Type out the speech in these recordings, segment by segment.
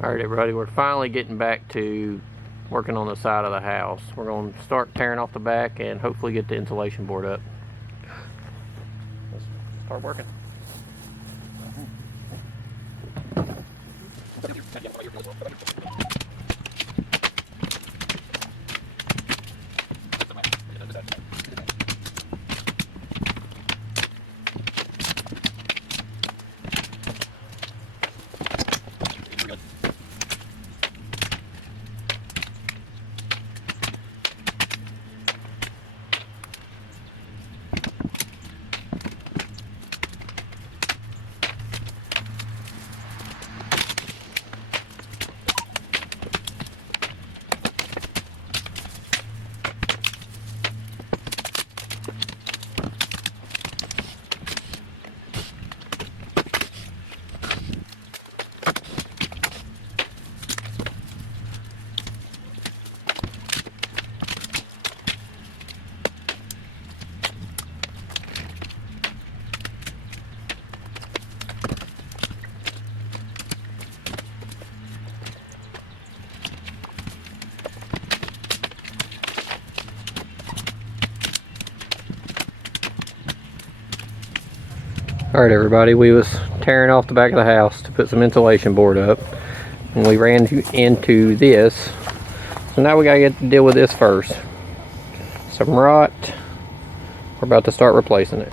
Alright everybody, we're finally getting back to working on the side of the house. We're going to start tearing off the back and hopefully get the insulation board up. Let's start working. Alright everybody, we was tearing off the back of the house to put some insulation board up, and we ran into this. So now we gotta get to deal with this first. Some rot. We're about to start replacing it.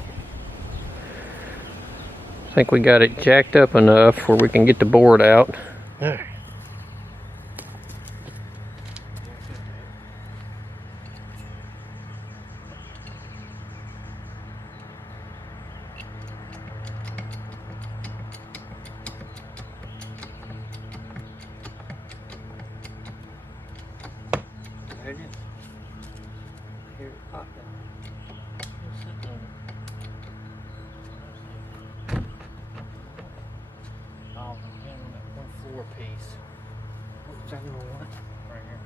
I think we got it jacked up enough where we can get the board out. There it is. Here it popped up. Oh, man, that one floor piece. What's that little one? Right here.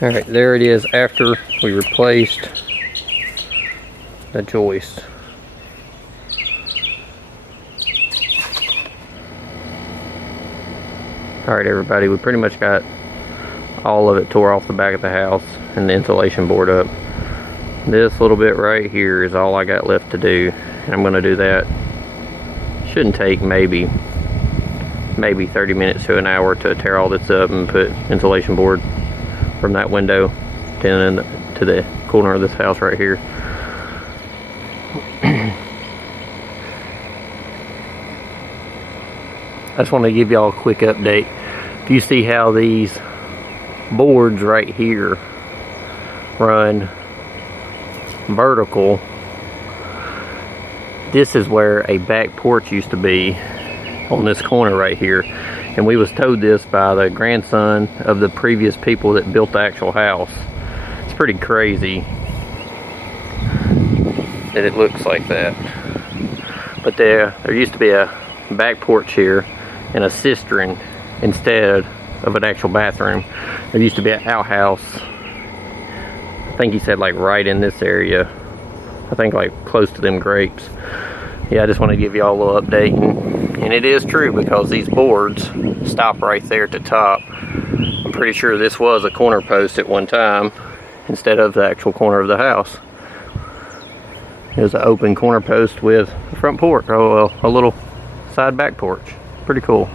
Alright, there it is after we replaced the joist. Alright everybody, we pretty much got all of it tore off the back of the house and the insulation board up. This little bit right here is all I got left to do, and I'm going to do that. Shouldn't take maybe 30 minutes to an hour to tear all this up and put insulation board from that window to the corner of this house right here. I just want to give y'all a quick update. If you see how these boards right here run vertical, this is where a back porch used to be on this corner right here, and we was told this by the grandson of the previous people that built the actual house. It's pretty crazy that it looks like that, but there used to be a back porch here and a cistern instead of an actual bathroom. There used to be an outhouse, I think he said like right in this area, I think like close to them grapes. Yeah, I just want to give y'all a little update, and it is true because these boards stop right there at the top. I'm pretty sure this was a corner post at one time instead of the actual corner of the house. It was an open corner post with a front porch, a little side back porch. Pretty cool.